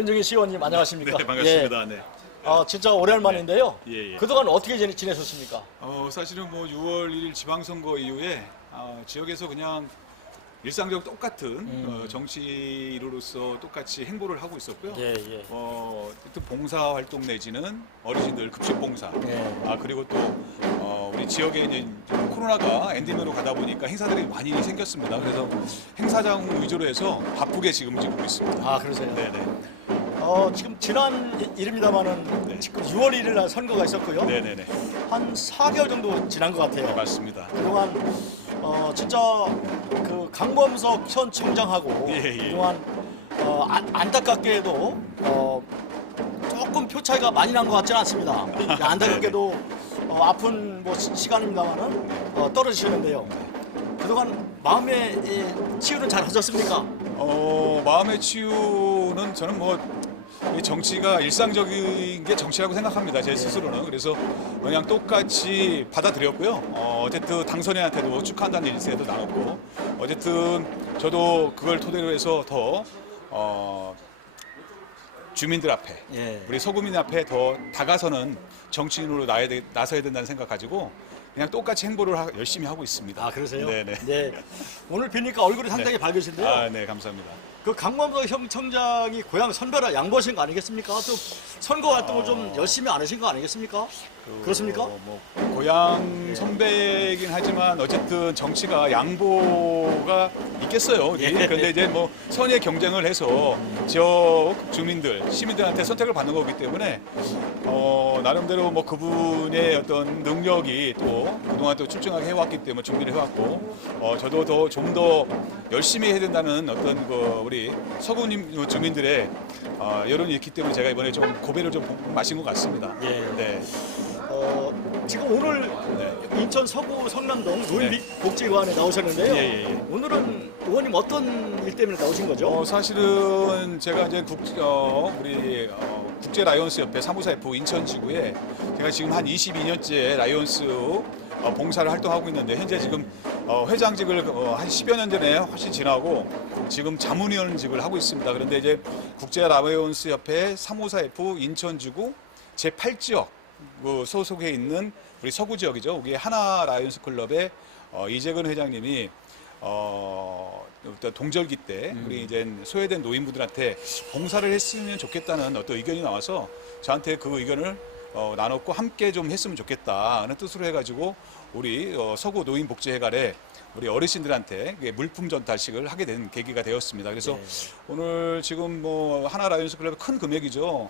김정희 시의원님 안녕하십니까? 네, 반갑습니다. 네. 진짜 오랜만인데요. 예. 그동안 어떻게 지내셨습니까? 사실은 뭐 6월 1일 지방선거 이후에 지역에서 그냥 일상적 똑같은 정치인으로서 똑같이 행보를 하고 있었고요. 예. 하여튼 봉사 활동 내지는 어르신들 급식 봉사. 예. 그리고 또 우리 지역에 있는 코로나가 엔딩으로 가다 보니까 행사들이 많이 생겼습니다. 그래서 행사장 위주로 해서 바쁘게 지금 지고 있습니다. 그러세요? 네네. 지금 지난 일입니다만은 네. 지금 6월 1일 날 선거가 있었고요. 네네네. 한 4개월 정도 지난 것 같아요. 맞습니다. 그동안 진짜 그 강범석 현 청장하고 예. 그동안 안타깝게도 조금 표 차이가 많이 난 것 같지는 않습니다. 안타깝게도 아픈 뭐 시간입니다만은 떨어지셨는데요. 그동안 마음의 치유는 잘 하셨습니까? 마음의 치유는 저는 이 정치가 일상적인 게 정치라고 생각합니다. 제 스스로는. 그래서 그냥 똑같이 받아들였고요. 어쨌든 당선인한테도 축하한다는 일세도 나눴고, 어쨌든 저도 그걸 토대로 해서 더 주민들 앞에, 예. 우리 서구민 앞에 더 다가서는 정치인으로 나서야 된다는 생각 가지고 그냥 똑같이 행보를 열심히 하고 있습니다. 그러세요? 네네. 네. 오늘 뵈니까 얼굴이 상당히 밝으신데요. 네, 감사합니다. 그 강범석 형 청장이 고향 선배라 양보하신 거 아니겠습니까? 또 선거 활동을 좀 열심히 안 하신 거 아니겠습니까? 그렇습니까? 고향 선배이긴 하지만 어쨌든 정치가 양보가 있겠어요. 예. 그런데 이제 선의 경쟁을 해서 지역 주민들, 시민들한테 선택을 받는 거기 때문에 나름대로 그분의 어떤 능력이 또 그동안 또 출중하게 해왔기 때문에 준비를 해왔고, 저도 좀 더 열심히 해야 된다는 어떤 우리 서구 주민들의 여론이 있기 때문에 제가 이번에 좀 고배를 좀 마신 것 같습니다. 예. 네. 지금 오늘 인천 서구 성남동 노인복지관에 나오셨는데요. 예. 오늘은 의원님 어떤 일 때문에 나오신 거죠? 사실은 제가 이제 우리 국제 라이온스 협회 사무사 F 인천 지구에 제가 지금 한 22년째 라이온스 봉사를 활동하고 있는데, 현재 지금 회장직을 한 10여 년 전에 훨씬 지나고 지금 자문위원직을 하고 있습니다. 그런데 이제 국제 라이온스 협회 사무사 F 인천 지구 제8지역 소속해 있는 우리 서구 지역이죠. 여기 하나 라이온스 클럽의 이재근 회장님이 동절기 때 우리 이제 소외된 노인분들한테 봉사를 했으면 좋겠다는 어떤 의견이 나와서 저한테 그 의견을 나눴고 함께 좀 했으면 좋겠다는 뜻으로 해가지고 우리 서구 노인복지회관에 우리 어르신들한테 물품 전달식을 하게 된 계기가 되었습니다. 그래서 오늘 지금 하나 라이온스 클럽의 큰 금액이죠.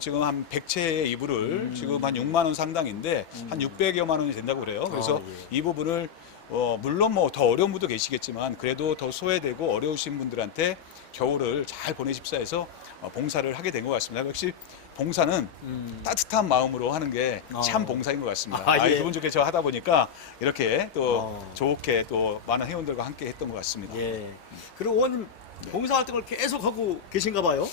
지금 한 100채의 이불을 지금 한 6만 원 상당인데 한 600여만 원이 된다고 그래요. 그래서 이 부분을 물론 더 어려운 분도 계시겠지만 그래도 더 소외되고 어려우신 분들한테 겨울을 잘 보내십사 해서 봉사를 하게 된 것 같습니다. 역시 봉사는 따뜻한 마음으로 하는 게 참 봉사인 것 같습니다. 예. 기분 좋게 저 하다 보니까 이렇게 또 좋게 또 많은 회원들과 함께 했던 것 같습니다. 예. 그리고 의원님 봉사 활동을 계속 하고 계신가 봐요?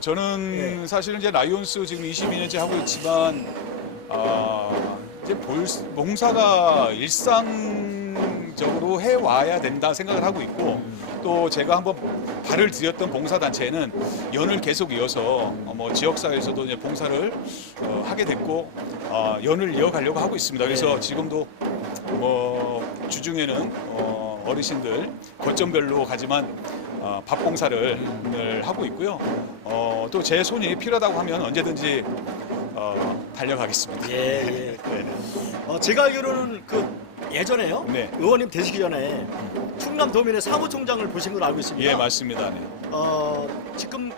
저는 사실은 이제 라이온스 지금 22년째 하고 있지만 이제 봉사가 일상적으로 해와야 된다 생각을 하고 있고, 또 제가 한번 발을 들였던 봉사단체는 연을 계속 이어서 지역사회에서도 이제 봉사를 하게 됐고 연을 이어가려고 하고 있습니다. 그래서 지금도 주중에는 어르신들 거점별로 가지만 밥 봉사를 하고 있고요. 또 제 손이 필요하다고 하면 언제든지 달려가겠습니다. 예. 네. 제가 알기로는 예전에요? 네. 의원님 되시기 전에 충남도민의 사무총장을 보신 걸로 알고 있습니다. 예, 맞습니다. 네. 지금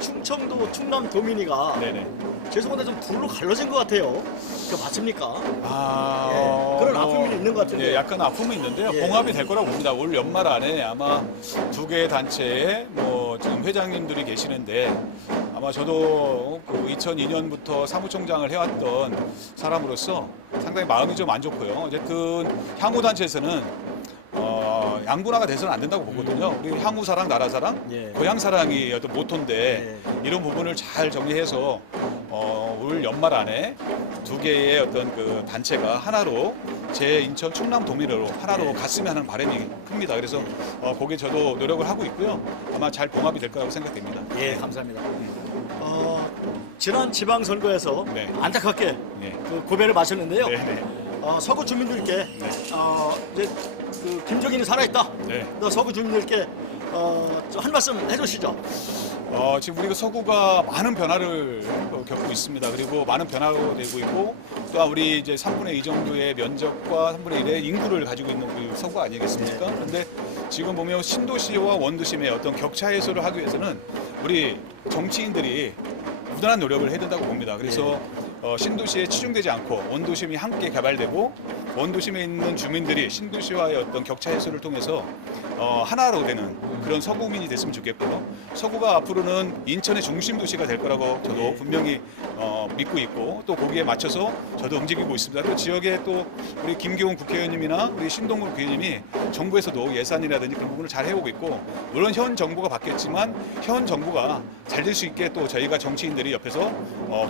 충청도 충남도민이가 네네. 죄송한데 좀 둘로 갈라진 것 같아요. 맞습니까? 그런 뭐, 아픔이 있는 것 같은데. 예, 약간 아픔이 있는데요. 예. 봉합이 될 거라고 봅니다. 올 연말 안에 아마 두 개의 단체에 지금 회장님들이 계시는데, 아마 저도 2002년부터 사무총장을 해왔던 사람으로서 상당히 마음이 좀 안 좋고요. 어쨌든 향후 단체에서는 양분화가 돼서는 안 된다고 보거든요. 우리 향후 사랑, 나라 사랑, 예. 고향 사랑이 어떤 모토인데 이런 부분을 잘 정리해서 올 연말 안에 두 개의 어떤 단체가 하나로 제 인천 충남 도민으로 하나로 네. 갔으면 하는 바람이 큽니다. 그래서 거기에 저도 노력을 하고 있고요. 아마 잘 봉합이 될 거라고 생각됩니다. 예, 감사합니다. 지난 지방선거에서 네. 안타깝게 네. 그 고배를 마셨는데요. 네, 네. 서구 주민들께 네. 이제 그 김종인이 살아있다. 네. 서구 주민들께 한 말씀 해주시죠. 지금 우리가 서구가 많은 변화를 겪고 있습니다. 그리고 많은 변화가 되고 있고 또한 우리 이제 3분의 2 정도의 면적과 3분의 1의 인구를 가지고 있는 우리 서구 아니겠습니까? 그런데 지금 보면 신도시와 원도심의 어떤 격차 해소를 하기 위해서는 우리 정치인들이 부단한 노력을 해야 된다고 봅니다. 그래서 신도시에 치중되지 않고 원도심이 함께 개발되고 원도심에 있는 주민들이 신도시와의 어떤 격차 해소를 통해서 하나로 되는 그런 서구민이 됐으면 좋겠고요. 서구가 앞으로는 인천의 중심 도시가 될 거라고 저도 분명히 믿고 있고 또 거기에 맞춰서 저도 움직이고 있습니다. 또 지역에 또 우리 김기훈 국회의원님이나 우리 신동근 국회의원님이 정부에서도 예산이라든지 그런 부분을 잘 해오고 있고 물론 현 정부가 바뀌었지만 현 정부가 잘 될 수 있게 또 저희가 정치인들이 옆에서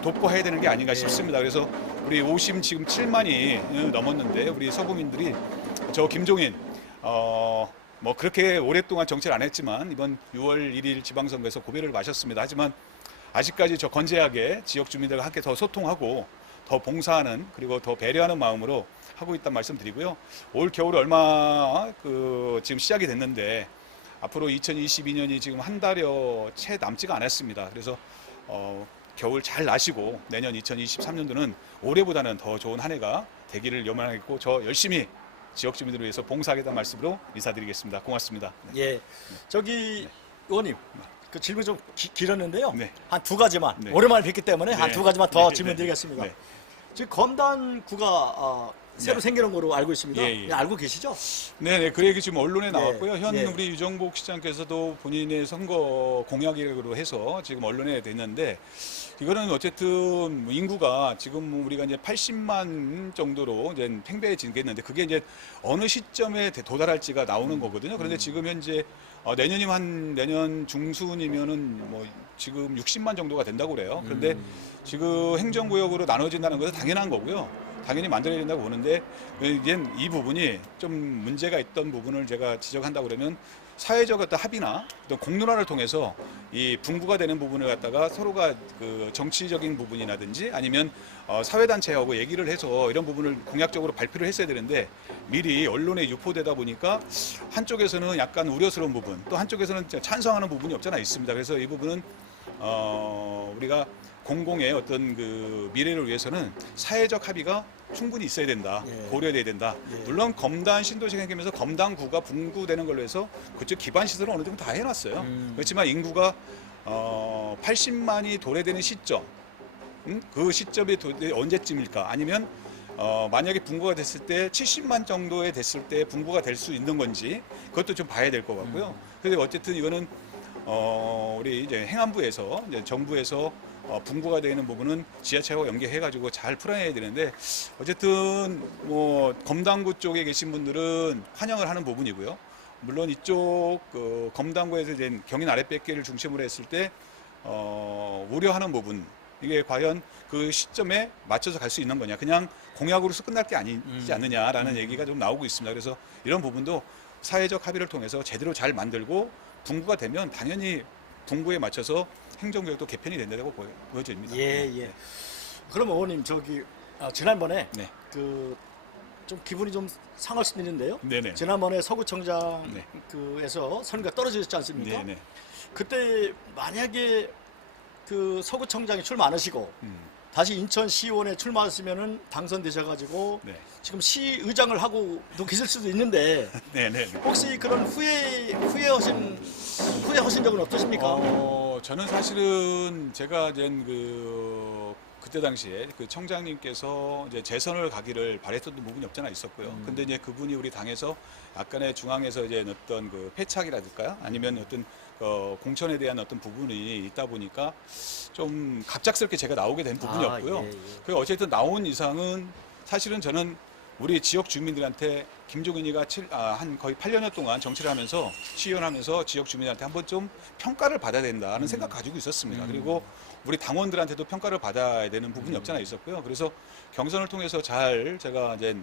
돕고 해야 되는 게 아닌가 싶습니다. 그래서 우리 오심 지금 7만이 넘었는데 우리 서구민들이 저 김종인 뭐 그렇게 오랫동안 정치를 안 했지만 이번 6월 1일 지방선거에서 고배를 마셨습니다. 하지만 아직까지 저 건재하게 지역 주민들과 함께 더 소통하고 더 봉사하는 그리고 더 배려하는 마음으로 하고 있다는 말씀드리고요. 올 겨울이 얼마 지금 시작이 됐는데 앞으로 2022년이 지금 한 달여 채 남지가 않았습니다. 그래서 겨울 잘 나시고 내년 2023년도는 올해보다는 더 좋은 한 해가 되기를 염원하겠고 저 열심히 지역 주민들을 위해서 봉사하겠다는 말씀으로 인사드리겠습니다. 고맙습니다. 네. 예, 저기 의원님 그 질문 좀 길었는데요. 네. 한 두 가지만 네. 오랜만에 뵙기 때문에 한 네. 두 가지만 더 네. 질문드리겠습니다. 네. 지금 검단구가 새로 네. 생기는 거로 알고 있습니다. 예, 예. 네, 알고 계시죠? 네네, 그 얘기 지금 언론에 나왔고요. 현 예. 우리 유정복 시장께서도 본인의 선거 공약으로 해서 지금 언론에 됐는데 이거는 어쨌든 인구가 지금 우리가 이제 80만 정도로 이제 팽배해지겠는데 그게 이제 어느 시점에 도달할지가 나오는 거거든요. 그런데 지금 현재 내년이면 내년 중순이면은 뭐 지금 60만 정도가 된다고 그래요. 그런데 지금 행정구역으로 나눠진다는 것은 당연한 거고요. 당연히 만들어야 된다고 보는데 이제 이 부분이 좀 문제가 있던 부분을 제가 지적한다고 그러면 사회적 어떤 합의나 어떤 공론화를 통해서 이 분구가 되는 부분을 갖다가 서로가 그 정치적인 부분이라든지 아니면 사회단체하고 얘기를 해서 이런 부분을 공약적으로 발표를 했어야 되는데 미리 언론에 유포되다 보니까 한쪽에서는 약간 우려스러운 부분 또 한쪽에서는 찬성하는 부분이 없잖아 있습니다. 그래서 이 부분은 우리가 공공의 어떤 그 미래를 위해서는 사회적 합의가 충분히 있어야 된다. 예. 고려돼야 된다. 예. 물론 검단 신도시 생기면서 검단구가 분구되는 걸로 해서 그쪽 기반 시설은 어느 정도 다 해놨어요. 그렇지만 인구가 80만이 도래되는 시점, 그 시점이 언제쯤일까? 아니면 만약에 분구가 됐을 때 70만 정도에 됐을 때 분구가 될 수 있는 건지 그것도 좀 봐야 될 것 같고요. 그런데 어쨌든 이거는 우리 이제 행안부에서 이제 정부에서 분구가 되는 부분은 지하철과 연계해가지고 잘 풀어내야 되는데 어쨌든 뭐 검단구 쪽에 계신 분들은 환영을 하는 부분이고요. 물론 이쪽 그 검단구에서 이제 경인 아랫백계를 중심으로 했을 때 우려하는 부분 이게 과연 그 시점에 맞춰서 갈 수 있는 거냐 그냥 공약으로서 끝날 게 아니지 않느냐라는 얘기가 좀 나오고 있습니다. 그래서 이런 부분도 사회적 합의를 통해서 제대로 잘 만들고 분구가 되면 당연히 분구에 맞춰서 행정구역도 개편이 된다고 보여집니다. 예, 예. 그럼 의원님 저기 지난번에 네. 그 좀 기분이 좀 상할 수도 있는데요. 네네. 지난번에 서구청장 네. 그에서 선거가 떨어지셨지 않습니까? 네네. 그때 만약에 그 서구청장이 출마 안 하시고 다시 인천시의원에 출마하시면은 당선되셔가지고 네. 지금 시의장을 하고도 계실 수도 있는데 네네. 혹시 그런 후회하신 적은 없으십니까? 저는 사실은 제가 이제 그때 당시에 그 청장님께서 이제 재선을 가기를 바랬던 부분이 없잖아 있었고요. 근데 이제 그분이 우리 당에서 약간의 중앙에서 이제 어떤 그 패착이라든가요, 아니면 어떤 공천에 대한 어떤 부분이 있다 보니까 좀 갑작스럽게 제가 나오게 된 부분이었고요. 예, 예. 그 어쨌든 나온 이상은 사실은 저는 우리 지역 주민들한테 김종인이가 한 거의 8년여 동안 정치를 하면서 시의원하면서 지역 주민한테 한번 좀 평가를 받아야 된다는 생각 가지고 있었습니다. 그리고 우리 당원들한테도 평가를 받아야 되는 부분이 없잖아 있었고요. 그래서 경선을 통해서 잘 제가 이제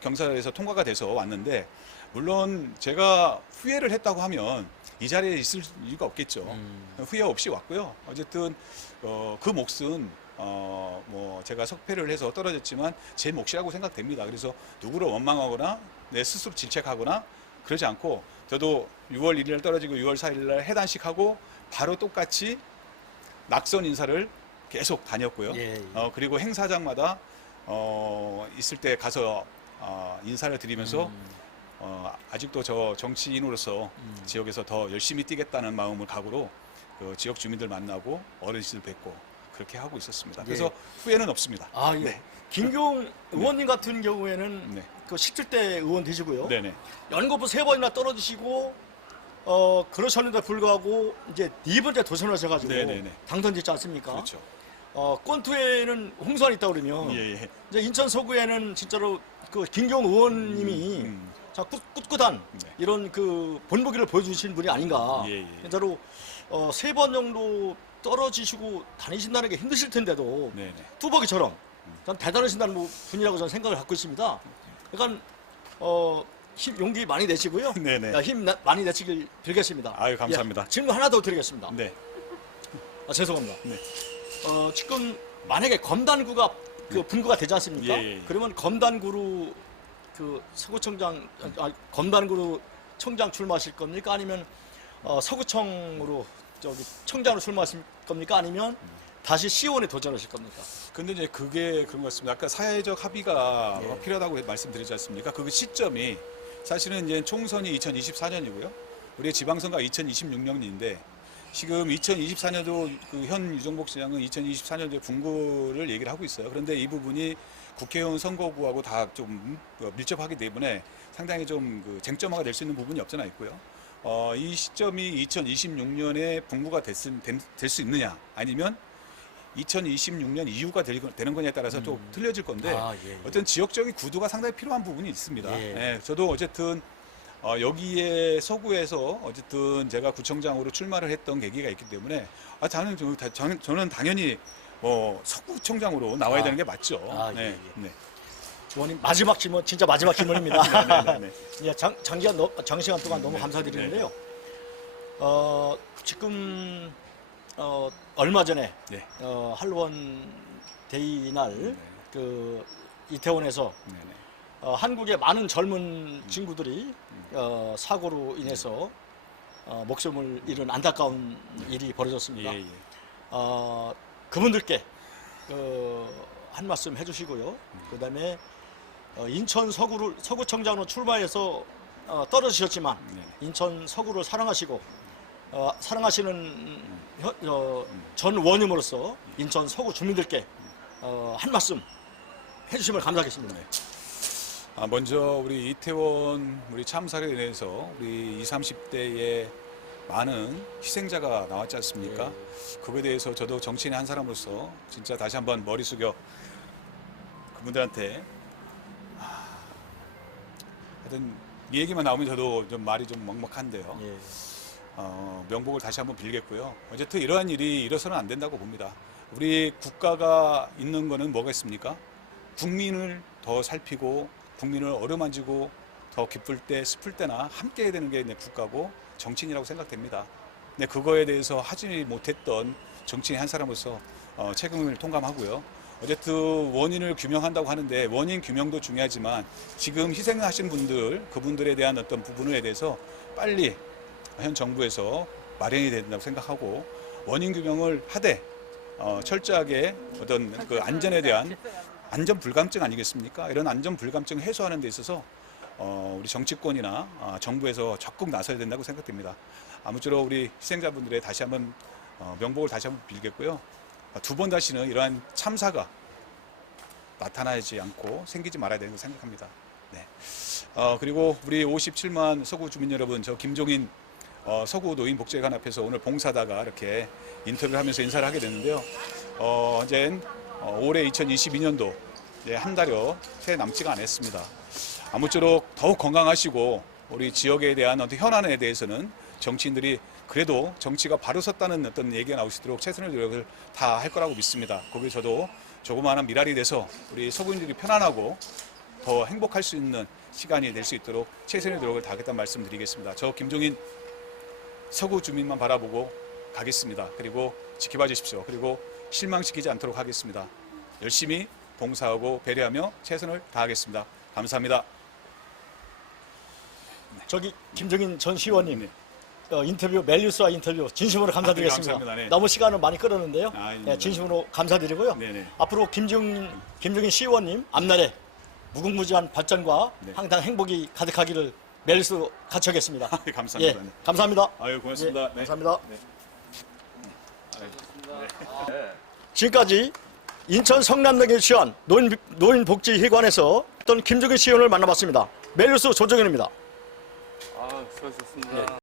경사에서 통과가 돼서 왔는데 물론 제가 후회를 했다고 하면 이 자리에 있을 이유가 없겠죠. 후회 없이 왔고요. 어쨌든 그 몫은 뭐 제가 석패를 해서 떨어졌지만 제 몫이라고 생각됩니다. 그래서 누구를 원망하거나 내 스스로 질책하거나 그러지 않고 저도 6월 1일 떨어지고 6월 4일 날 해단식하고 바로 똑같이 낙선 인사를 계속 다녔고요. 예, 예. 그리고 행사장마다 있을 때 가서 인사를 드리면서 아직도 저 정치인으로서 지역에서 더 열심히 뛰겠다는 마음을 각오로 그 지역 주민들 만나고 어르신들 뵙고 그렇게 하고 있었습니다. 그래서 예. 후회는 없습니다. 아, 예. 네. 김경 의원님 같은 경우에는 네. 그 17대 의원 되시고요. 네네. 연거푸 3번이나 떨어지시고 그러셨는데 불구하고 이제 2번째 도전하셔가지고 네네네. 당선됐지 않습니까? 그렇죠. 권투에는 홍수안이 있다 그러면 예. 이제 인천 서구에는 진짜로 그 김경 의원님이 자 꿋꿋한 네. 이런 그 본보기를 보여주신 분이 아닌가. 예. 진짜로 3번 정도 떨어지시고 다니신다는 게 힘드실 텐데도 네네. 뚜벅이처럼 전 대단하신다는 분이라고 저는 생각을 갖고 있습니다. 그러니까 힘 용기 많이 내시고요. 네네. 많이 내시길 빌겠습니다. 아유, 감사합니다. 예, 질문 하나 더 드리겠습니다. 네. 죄송합니다. 네. 지금 만약에 검단구가 그 분구가 되지 않습니까? 예. 그러면 검단구로 그 서구청장 검단구로 청장 출마하실 겁니까? 아니면 서구청으로 저기 청장으로 출마하실 겁니까? 아니면 다시 시의원에 도전하실 겁니까? 근데 이제 그게 그런 것 같습니다. 아까 사회적 합의가 예. 필요하다고 말씀드리지 않습니까? 그 시점이 사실은 이제 총선이 2024년이고요. 우리의 지방선거가 2026년인데 지금 2024년도 그 현 유정복 시장은 2024년도에 분구를 얘기를 하고 있어요. 그런데 이 부분이 국회의원 선거구하고 다 좀 밀접하기 때문에 상당히 좀 그 쟁점화가 될 수 있는 부분이 없잖아 있고요. 이 시점이 2026년에 분구가 될 수 있느냐 아니면 2026년 이후가 되는 거냐에 따라서 좀 틀려질 건데 예. 어떤 지역적인 구도가 상당히 필요한 부분이 있습니다. 예. 예, 저도 어쨌든 여기에 서구에서 어쨌든 제가 구청장으로 출마를 했던 계기가 있기 때문에 저는 당연히 서구청장으로 나와야 되는 게 맞죠. 예. 네. 의원님 마지막 질문 진짜 마지막 질문입니다. 네. 예, 장시간 동안 너무 감사드리는데요. 지금 얼마 전에 네. 할로원 데이 날 그 이태원에서 네네. 한국의 많은 젊은 친구들이 사고로 인해서 목숨을 잃은 안타까운 일이 벌어졌습니다. 예. 그분들께 한 말씀 해주시고요. 그다음에 인천 서구청장으로 출마해서 떨어지셨지만 네네. 인천 서구를 사랑하시고 사랑하시는 전 의원님으로서 인천 서구 주민들께 한 말씀 해주시면 감사하겠습니다. 먼저 우리 이태원 우리 참사로 인해서 우리 20, 30대의 많은 희생자가 나왔지 않습니까? 그거에 대해서 저도 정치인의 한 사람으로서 진짜 다시 한번 머리 숙여 그분들한테 하여튼 이 얘기만 나오면 저도 좀 말이 좀 먹먹한데요. 예. 명복을 다시 한번 빌겠고요. 어쨌든 이러한 일이 일어서는 안 된다고 봅니다. 우리 국가가 있는 거는 뭐가 있습니까? 국민을 더 살피고 국민을 어루만지고 더 기쁠 때 슬플 때나 함께 해야 되는 게 내 국가고 정치인이라고 생각됩니다. 근데 그거에 대해서 하지 못했던 정치인 한 사람으로서 책임을 통감하고요. 어쨌든 원인을 규명한다고 하는데 원인 규명도 중요하지만 지금 희생하신 분들 그분들에 대한 어떤 부분에 대해서 빨리 현 정부에서 마련이 된다고 생각하고 원인 규명을 하되 철저하게 어떤 그 안전에 대한 안전 불감증 아니겠습니까? 이런 안전 불감증 해소하는 데 있어서 우리 정치권이나 정부에서 적극 나서야 된다고 생각됩니다. 아무쪼록 우리 희생자분들의 다시 한번 명복을 다시 한번 빌겠고요. 두 번 다시는 이러한 참사가 나타나지 않고 생기지 말아야 된다고 생각합니다. 네. 그리고 우리 57만 서구 주민 여러분, 저 김종인 서구 노인복지회관 앞에서 오늘 봉사다가 이렇게 인터뷰를 하면서 인사를 하게 됐는데요. 이제 올해 2022년도 한 달여 채 남지가 않았습니다. 아무쪼록 더욱 건강하시고 우리 지역에 대한 어떤 현안에 대해서는 정치인들이 그래도 정치가 바로 섰다는 어떤 얘기가 나오시도록 최선의 노력을 다 할 거라고 믿습니다. 거기에 저도 조그마한 미랄이 돼서 우리 서구인들이 편안하고 더 행복할 수 있는 시간이 될 수 있도록 최선의 노력을 다하겠다는 말씀드리겠습니다. 저 김종인 서구 주민만 바라보고 가겠습니다. 그리고 지켜봐 주십시오. 그리고 실망시키지 않도록 하겠습니다. 열심히 봉사하고 배려하며 최선을 다하겠습니다. 감사합니다. 저기 김종인 전 시의원님 네. 인터뷰 멜리우스와 인터뷰 진심으로 감사드리겠습니다. 감사합니다. 네. 너무 시간을 많이 끌었는데요. 아닙니다. 네, 진심으로 감사드리고요. 네네. 앞으로 김종인 시의원님 앞날에 무궁무진한 발전과 네. 항상 행복이 가득하기를 멜리우스 같이 하겠습니다. 감사합니다. 예, 네. 감사합니다. 아유, 고맙습니다. 예, 네. 감사합니다. 네. 지금까지 인천 성남동에 취한 노인복지회관에서 어떤 김종인 시의원을 만나봤습니다. 멜리우스 조정현입니다. 아, 수고하셨습니다.